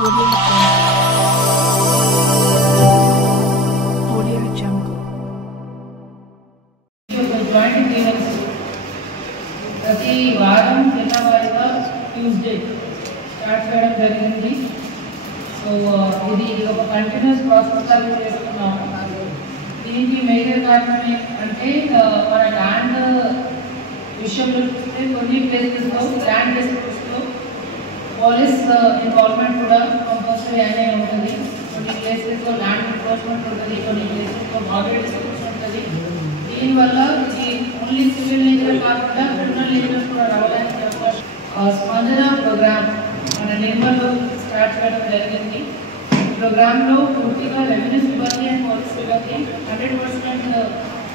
ప్రతి వారం జిల్లావారీగా Tuesday start చేయడం జరిగింది. సో ఇది ఒక కంటిన్యూస్ ప్రాసెస్ లాగా చేస్తున్నాము. దీనికి మేజర్ కారణం ఏంటంటే మన ల్యాండ్ విషయంలో చూస్తే కొన్ని ప్లేసెస్లో ల్యాండ్ డిస్ప్యూట్స్లో పోలీస్ ఇన్వాల్వ్మెంట్ కూడా కంపల్సరీ అనే ఉంటుంది. కొన్ని ప్లేసెస్లో ల్యాండ్ ఎన్ఫోర్స్మెంట్ ఉంటుంది, కొన్ని ప్లేసెస్లో బార్డర్ డిస్ప్యూట్స్ ఉంటుంది. దీనివల్ల ఇది ఓన్లీ సివిల్ నేచర్ కాకుండా క్రిమినల్ నేచర్ కూడా రావడానికి అవకాశం. స్పందన ప్రోగ్రామ్ మన నిర్మల్లో స్టార్ట్ చేయడం జరిగింది. ఈ ప్రోగ్రాంలో పూర్తిగా రెవెన్యూ సిబ్బంది అండ్ పోలీస్ సిబ్బంది 100%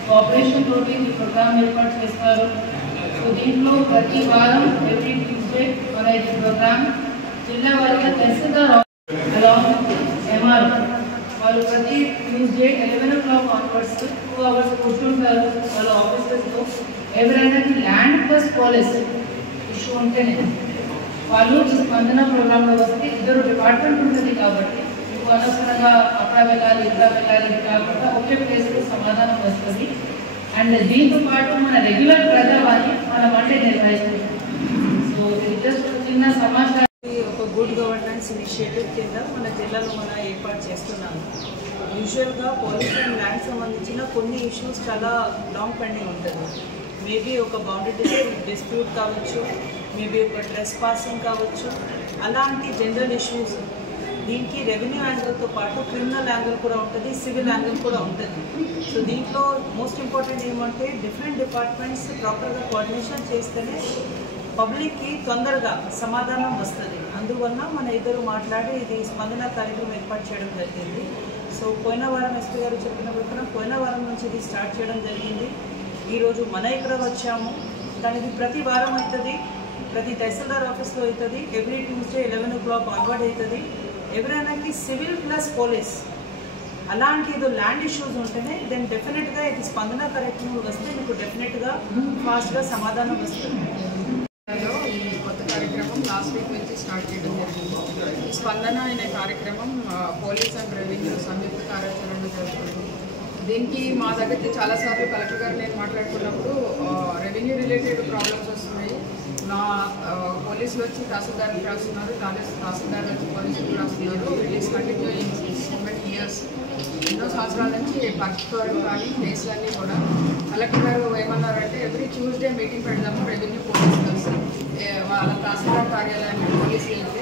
కోఆపరేషన్ తోటి ఈ ప్రోగ్రామ్ ఏర్పాటు చేస్తారు. సో దీంట్లో ప్రతి వారం ఎవ్రీ ట్యూస్డే మన ఈ ప్రోగ్రామ్ జిల్లా వారిగా తహసీల్దార్ అలాంగ్ ఎంఆర్ వాళ్ళు ప్రతి ట్యూస్డే 11 o'clock ఆన్వర్డ్స్ 2 hours కూర్చుంటారు వాళ్ళ ఆఫీసర్స్తో. ఎవరైనా ల్యాండ్ ప్లస్ పోలీస్ ఇష్యూ ఉంటేనే వాళ్ళు ఈ స్పందన ప్రోగ్రాంలో వస్తే ఇద్దరు డిపార్ట్మెంట్ ఉంటుంది కాబట్టి మీకు అనవసరంగా అక్కడ వెళ్ళాలి ఇక్కడ వెళ్ళాలి కాకుండా ఒకే ప్లేస్లో సమాధానం వస్తుంది. అండ్ దీంతో పాటు మన రెగ్యులర్ ప్రజావాణి మన మండే నిర్వహిస్తుంది. సో ఇది జస్ట్ చిన్న సమాచారం. ఒక గుడ్ గవర్నెన్స్ ఇనిషియేటివ్ కింద మన జిల్లాలో మనం ఏర్పాటు చేస్తున్నాము. యూజువల్గా పోలీస్ అండ్ ల్యాండ్ సంబంధించిన కొన్ని ఇష్యూస్ చాలా లాంగ్ పెండింగ్ ఉంటుంది. మేబీ ఒక బౌండరీ డిస్ప్యూట్ కావచ్చు, మేబీ ఒక ట్రెస్ పాసింగ్ కావచ్చు, అలాంటి జనరల్ ఇష్యూస్. దీనికి రెవెన్యూ యాంగిల్తో పాటు క్రిమినల్ యాంగిల్ కూడా ఉంటుంది, సివిల్ యాంగిల్ కూడా ఉంటుంది. సో దీంట్లో మోస్ట్ ఇంపార్టెంట్ ఏమంటే డిఫరెంట్ డిపార్ట్మెంట్స్ ప్రాపర్గా కోఆర్డినేషన్ చేస్తేనే పబ్లిక్కి తొందరగా సమాధానం వస్తుంది. అందువల్ల మన ఇద్దరు మాట్లాడి ఇది స్పందన కార్యక్రమం ఏర్పాటు చేయడం జరిగింది. సో పోయిన వారం ఎస్పీ గారు చెప్పిన ప్రకారం పోయిన వారం నుంచి ఇది స్టార్ట్ చేయడం జరిగింది. ఈరోజు మన ఇక్కడ వచ్చాము. కానీ ఇది ప్రతి వారం అవుతుంది, ప్రతి తహసీల్దార్ ఆఫీస్లో అవుతుంది. ఎవ్రీ ట్యూస్డే 11 o'clock ఆన్వర్డ్ అవుతుంది. ఎవరైనాకి సివిల్ ప్లస్ పోలీస్ అలాంటి ఏదో ల్యాండ్ ఇష్యూస్ ఉంటేనే దెన్ డెఫినెట్గా ఇది స్పందన కార్యక్రమం వస్తే మీకు డెఫినెట్గా ఫాస్ట్గా సమాధానం వస్తుంది. ఈ కొత్త కార్యక్రమం లాస్ట్ వీక్ నుంచి స్టార్ట్ చేయడం జరిగింది. ఈ స్పందన అనే కార్యక్రమం పోలీస్ అండ్ రెవెన్యూ సంయుక్త కార్యాచరణ జరుగుతుంది. దీనికి మా దగ్గరికి చాలాసార్లు కలెక్టర్ గారు నేను మాట్లాడుకున్నప్పుడు రెవెన్యూ రిలేటెడ్ ప్రాబ్లమ్స్ వస్తున్నాయి. నా పోలీసులు వచ్చి తహసీల్దార్కి రాస్తున్నారు, తహసీల్దార్ వచ్చి పోలీసులకు రాస్తున్నారు. It is continuing so many years. ఎన్నో సంవత్సరాల నుంచి పర్టికులర్ కానీ కేసులన్నీ కూడా కలెక్టర్ గారు ఏమన్నారంటే ఎవ్రీ ట్యూస్డే మీటింగ్ పెడదాము రెవెన్యూ పోలీస్ కలిసి వాళ్ళ తహసీల్దార్ కార్యాలయానికి పోలీసులు వెళ్తే